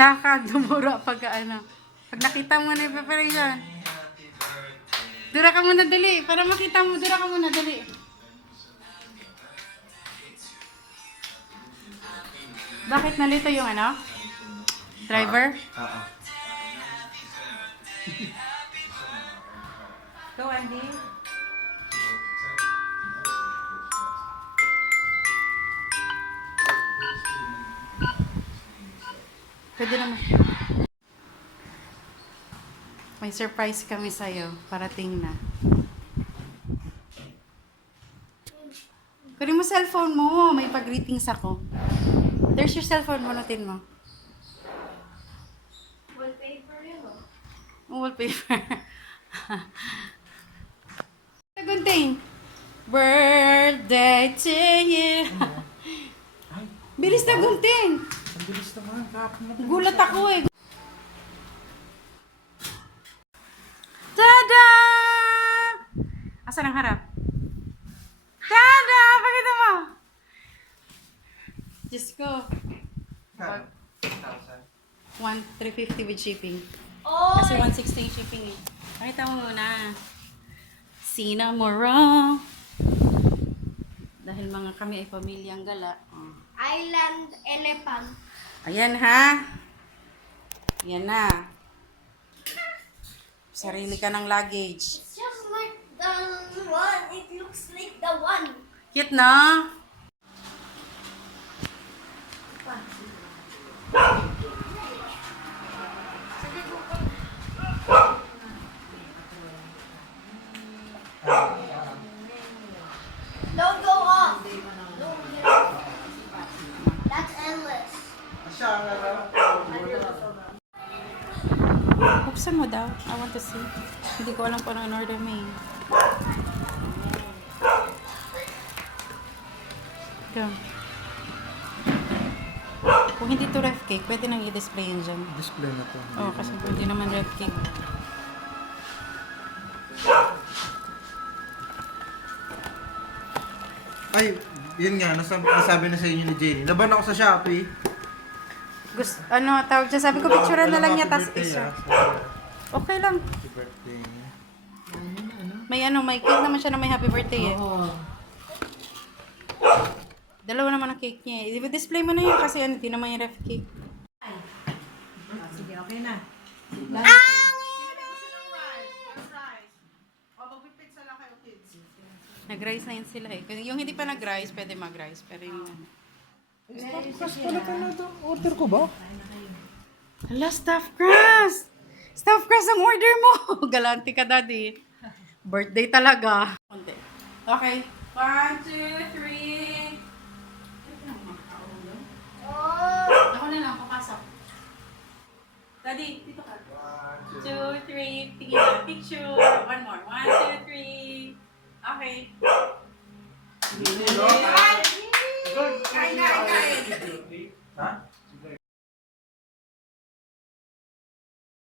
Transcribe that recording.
Saka, dumura pag ano. Pag nakita mo na yung preparation. Dura ka muna, dali. Para makita mo, dura ka muna, dali. Bakit nalito yung ano? Driver? Oo. Go, Andy. Pwede naman. May surprise kami sa'yo. Parating na. Kunin mo cellphone mo. May pag-greetings ako. There's your cellphone. Bunutin mo. Wallpaper yun, oh. Wallpaper. Tagunting. Birthday to you. Ay, Bilis na gunting. ang bilis naman. Kahapon na. Gulat ako eh. Tada! Asan ang harap? Tada! Pakita mo! Diyos ko. 1,350 with shipping. Oh! Kasi 160 yung shipping eh. Pakita mo muna. Sinamora. Dahil mga kami ay pamilyang gala. Oh. Island elephant. Ayan ha. Ayan na. Sarili ka ng luggage. It's just like the one. It looks like the one. Cute na. Don't go off. That's endless. Siya nga daw. Buksan mo daw. I want to see. Hindi ko alam kung ano in-order mo eh. Ito. Kung hindi to ref cake, pwede nang i-display yun dyan. Display na to. Oo, kasi hindi naman ref cake. Ay, yun nga. Nasabi na sa inyo ni Jenny. Laban ako sa Shopee. Gusto, ano, tawag siya. Sabi ko, picturean na lang niya, tas Happy birthday, isa. ah. Okay lang. Happy birthday. May cake naman siya na may happy birthday eh. Oo. Dalawa naman ang cake niya eh. I-display mo na yun kasi ano, di naman yung ref cake. Sige, okay na. Nag-rice na yun sila eh. Yung hindi pa nag-rice, pwede mag-rice. Pero yung ano. Kas pala ka na to. Order ko ba? Hala, stuffed crust! Stuffed crust ang order mo! Galanti ka, daddy. Birthday talaga. Konti. Okay. 1, 2, 3. Oh! Ako na lang, papasok. Daddy, dito ka. 2, 3. Tingin na. Picture. One more. 1, 2, 3. Okay.